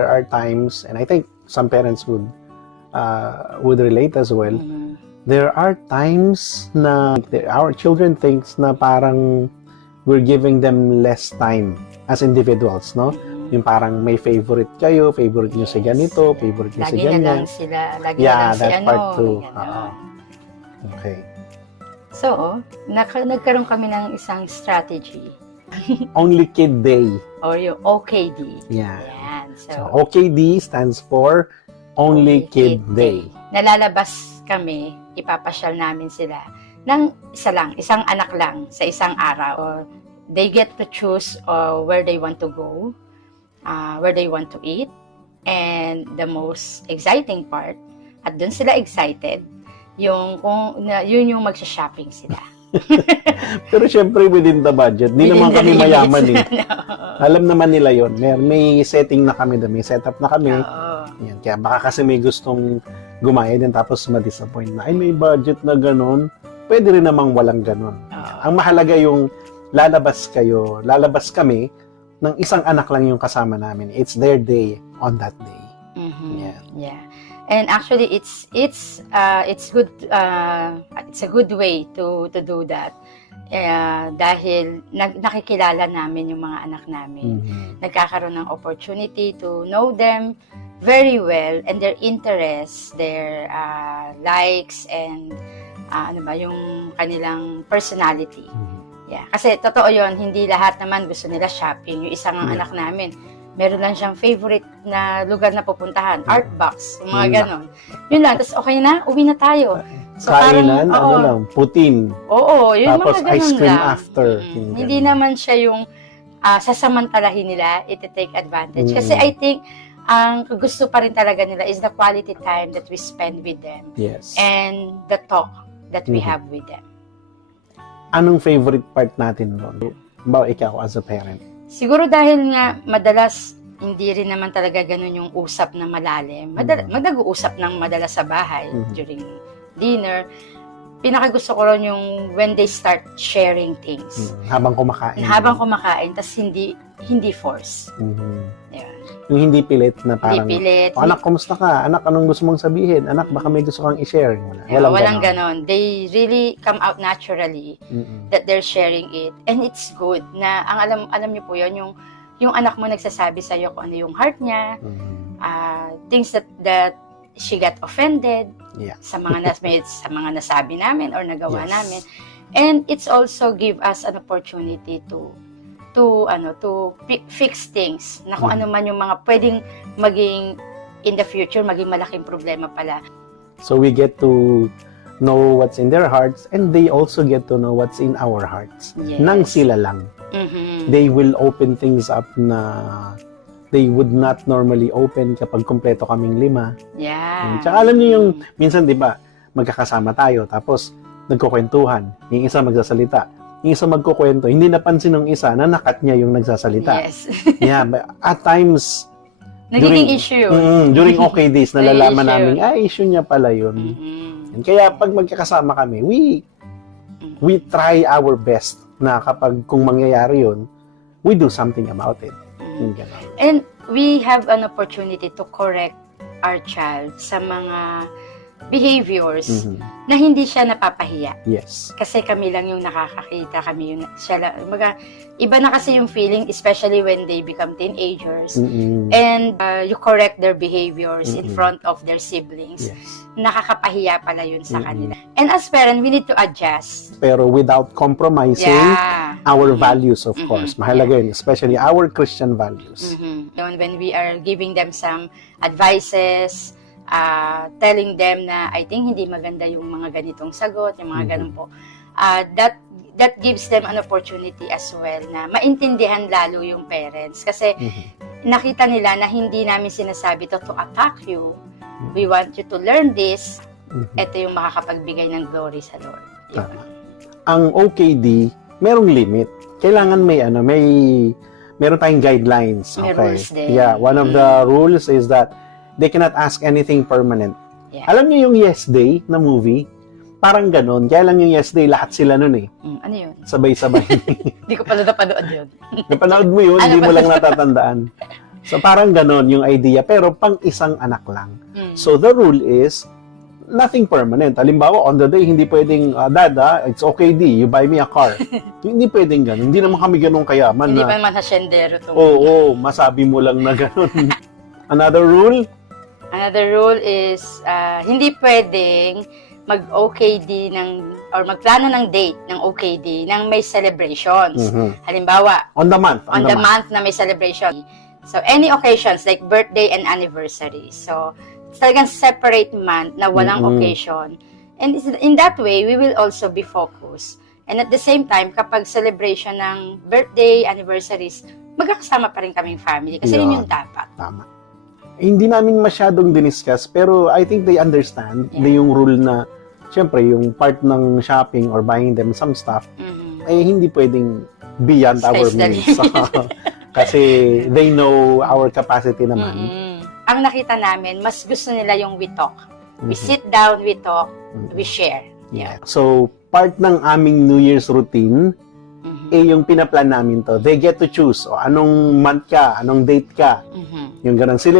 There are times, and I think some parents would relate as well. There are times na our children thinks na parang we're giving them less time as individuals, no? Yung parang may favorite kayo, favorite nyo si ganito, favorite nyo si ganyan. Lagi na lang si that ano. part too. Ganyan. Okay. So, nagkaroon kami ng isang strategy. Only Kid Day. Or yung OKD. Yeah. Yan. So, OKD stands for Only Kid Day. Nalalabas kami, ipapasyal namin sila ng isang anak lang sa isang araw. They get to choose where they want to go, where they want to eat, and the most exciting part, at dun sila excited, yun yung magsha-shopping sila. Pero syempre within the budget, di naman kami mayaman eh. Alam naman nila yon. May setting na kami doon, may setup na kami. Yan. Kaya baka kasi may gustong gumaya din tapos ma-disappoint na, ay may budget na ganun. Pwede rin namang walang ganun. Ang mahalaga yung lalabas kami, ng isang anak lang yung kasama namin. It's their day on that day. Yeah. And actually, it's good. It's a good way to do that. Dahil nakikilala namin yung mga anak namin. Nagkakaroon ng opportunity to know them very well and their interests, their likes, and yung kanilang personality. Yeah. Kasi totoo yon, hindi lahat naman gusto nila shopping. Yung isang anak namin, meron lang siyang favorite na lugar na pupuntahan, art box, yung mga ganon. Yun lang, tapos okay na, uwi na tayo. So, kainan, lang, putin. Oo, yun tapos mga ganon ice cream lang. after. Hindi naman siya yung sasamantalahin nila, iti-take advantage. Kasi I think, ang gusto pa rin talaga nila is the quality time that we spend with them. Yes. And the talk that we have with them. Anong favorite part natin doon? Ba ikaw as a parent? Siguro dahil nga madalas hindi rin naman talaga ganun yung usap na malalim. Nag-uusap ng madalas sa bahay during dinner. Pinakagusto ko rin yung when they start sharing things. Habang kumakain. Tas hindi force. Yan. Yung hindi pilit na parang, Hindi pilit. Anak, kumusta ka? Anak, anong gusto mong sabihin? Anak, baka may gusto kang i-share. Walang ganon. They really come out naturally that they're sharing it. And it's good na, alam niyo po yun, yung anak mo nagsasabi sa'yo kung ano yung heart niya, things that she got offended sa mga nasabi namin or nagawa namin. And it's also give us an opportunity to fix things na kung ano man yung mga pwedeng maging in the future, maging malaking problema pala. So we get to know what's in their hearts and they also get to know what's in our hearts. Nang sila lang. They will open things up na they would not normally open kapag kumpleto kaming 5. Yeah. Tsaka alam niyo yung, minsan di ba, magkakasama tayo, tapos nagkukwentuhan, yung isa magsasalita, yung isa magkukwento, hindi napansin ng isa na nakat niya yung nagsasalita. Yes. Yeah, but at times, nagiging issue. During OKDs, nalalaman namin, issue niya pala yun. And kaya pag magkakasama kami, we try our best na kapag kung mangyayari yun, we do something about it. And we have an opportunity to correct our child sa mga behaviors na hindi siya napapahiya. Yes. Kasi kami lang yung nakakakita, kami yung siya lang. Iba na kasi yung feeling, especially when they become teenagers. And you correct their behaviors in front of their siblings. Yes. Nakakapahiya pala yun sa kanila. And as parents, we need to adjust. Pero without compromising our values, of course. Mahalaga yun, especially our Christian values. When we are giving them some advices, telling them na I think hindi maganda yung mga ganitong sagot, yung mga ganun po. That gives them an opportunity as well na maintindihan lalo yung parents. Kasi nakita nila na hindi namin sinasabi to attack you. We want you to learn this. Ito yung makakapagbigay ng glory sa Lord. Ang OKD, merong limit. Kailangan meron tayong guidelines. May okay. rules din. Yeah, one of the rules is that they cannot ask anything permanent. Yeah. Alam niyo yung Yes Day na movie? Parang ganun. Kaya lang yung Yes Day, lahat sila nun eh. Ano yun? Sabay-sabay. Hindi ko pala napanood yun. Napanood mo yun, hindi mo lang natatandaan. So parang ganon yung idea, pero pang isang anak lang. Mm. So the rule is, nothing permanent. Halimbawa, on the day, hindi pwedeng, Dad, it's okay, you buy me a car. Hindi pwedeng ganon. Hindi naman kami ganun kayaman Hindi na, pa naman hasyendero to. oo, masabi mo lang na ganon. Another rule? Another rule is, hindi pwedeng mag-OKD or magplano ng date ng OKD ng may celebrations. Mhm. Halimbawa, On the month. on the month na may celebration. So, any occasions like birthday and anniversary. So, talagang separate month na walang Mhm. occasion. And in that way, we will also be focused. And at the same time, kapag celebration ng birthday, anniversaries, magkakasama pa rin kaming family. Kasi yun Yeah. yung dapat. Tama. Hindi namin masyadong diniscuss, pero I think they understand na Yeah. yung rule na, syempre, yung part ng shopping or buying them some stuff, Mhm. ay hindi pwedeng beyond our Sky's the means. Kasi they know our capacity naman. Mm-mm. Ang nakita namin, mas gusto nila yung we talk. We Mhm. sit down, we talk, Mhm. we share. Yeah. So, part ng aming New Year's routine, Mhm. yung pinaplan namin to. They get to choose. O, anong month ka? Anong date ka? Mhm. Yung ganun. Sila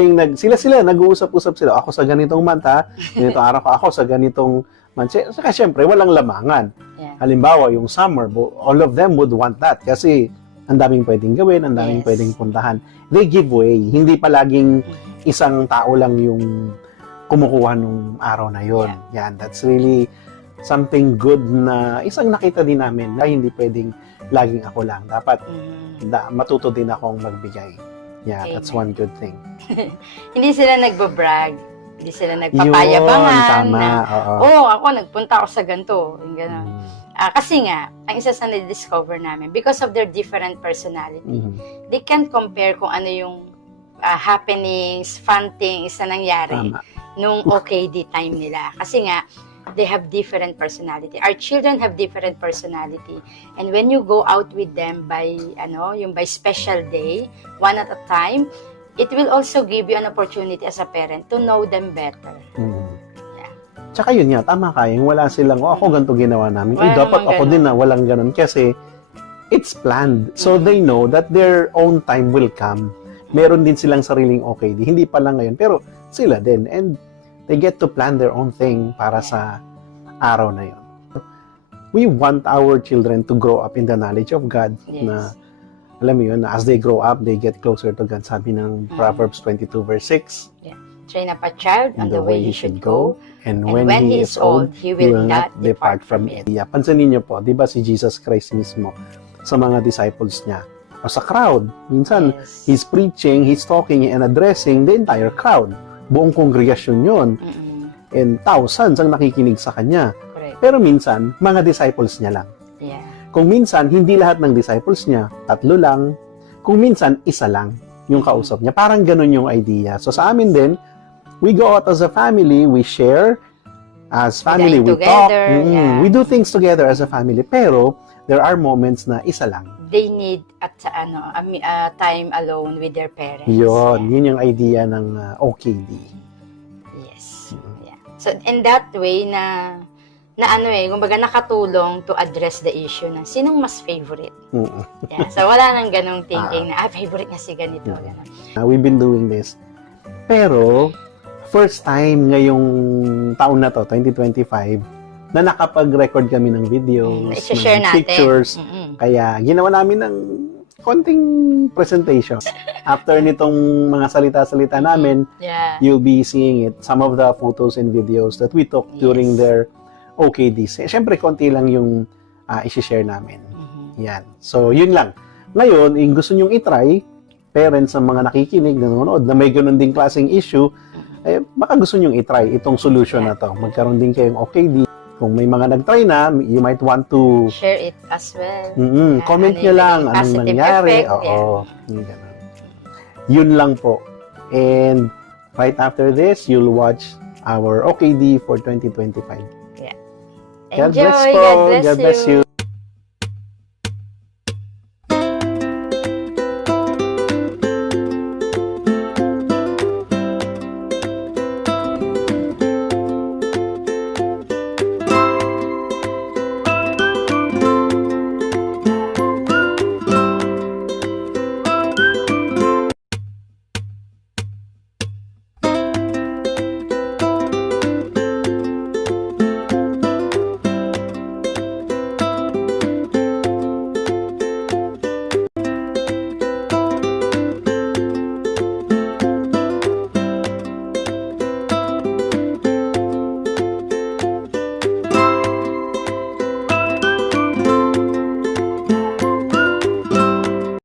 nag-uusap-usap sila. Ako sa ganitong month, ha? Ganitong araw ka. Ako sa ganitong month. Saka syempre, walang lamangan. Yeah. Halimbawa, yung summer, all of them would want that kasi ang daming pwedeng gawin, ang daming Yes. pwedeng puntahan. They give way. Hindi palaging isang tao lang yung kumukuha nung araw na yon. Yan, that's really something good na isang nakita din namin na hindi pwedeng laging ako lang. Dapat Mhm. matuto din akong magbigay. Yeah, that's Amen. one good thing. Hindi sila nagbabrag. Hindi sila Yun, nagpapayabangan. tama. Na, Oo. ako nagpunta ako sa ganito. Yung gano'n. Mm. Kasi nga, ang isa sa na-discover namin, because of their different personality, Mhm. they can compare kung ano yung happenings, fun things na nangyari Tama. nung OKD time nila. Kasi nga, they have different personality. Our children have different personality. And when you go out with them by, yung by special day, one at a time, it will also give you an opportunity as a parent to know them better. Mhm. Yeah. Tsaka yun nga, tama ka. Yung wala silang, ako ganito ginawa namin. Wala Dapat namang ako ganun. din na walang ganun. Kasi it's planned. So Mhm. they know that their own time will come. Meron din silang sariling OKD. Hindi pa lang ngayon, pero sila din. And they get to plan their own thing para sa araw na yun. We want our children to grow up in the knowledge of God. Yes. Na, alam mo yun, na as they grow up, they get closer to God. Sabi ng Proverbs 22 verse 6, Train up a child on the way he should go, and and when he is old, he will not depart from it. Yeah, pansinin niyo po, di ba si Jesus Christ mismo sa mga disciples niya, o sa crowd, minsan, Yes. he's preaching, he's talking, and addressing the entire crowd. Buong kongregasyon yun. Mm-mm. And thousands ang nakikinig sa kanya. Correct. Pero minsan, mga disciples niya lang. Yeah. Kung minsan, hindi lahat ng disciples niya, 3 lang. Kung minsan, 1 lang yung kausap niya. Parang ganun yung idea. So sa amin din, we go out as a family, we share. As family, dine we talk. together, yeah. We do things together as a family. Pero, there are moments na 1 lang. They need a time alone with their parents. Yun yung idea ng OKD. Yes. Yeah. So in that way kumbaga nakatulong to address the issue na sinong mas favorite. Mm. Yeah. So wala nang ganong thinking na favorite niya si ganito. Ganun. We've been doing this. Pero, first time ngayong taon na to, 2025, na nakapag-record kami ng videos, I-share ng natin. pictures. Mm-mm. Kaya ginawa namin ng konting presentation. After nitong mga salita-salita namin, Yeah. you'll be seeing it, some of the photos and videos that we took during Yes. their OKDs. Siyempre, konti lang yung isi-share namin. Mhm. Yan. So, yun lang. Ngayon, yung gusto nyong itry, parents ng mga nakikinig, nanonood, na may ganun ding klaseng issue, baka gusto nyong itry itong solution na to. Magkaroon din kayong OKD. Kung may mga nag-try na, you might want to Share it as well. comment Ano nyo yung lang naging anong positive nangyari. effect, Oo. Yung ganun. Yun lang po. And right after this, you'll watch our OKD for 2025. God Enjoy. bless po. God bless God bless you.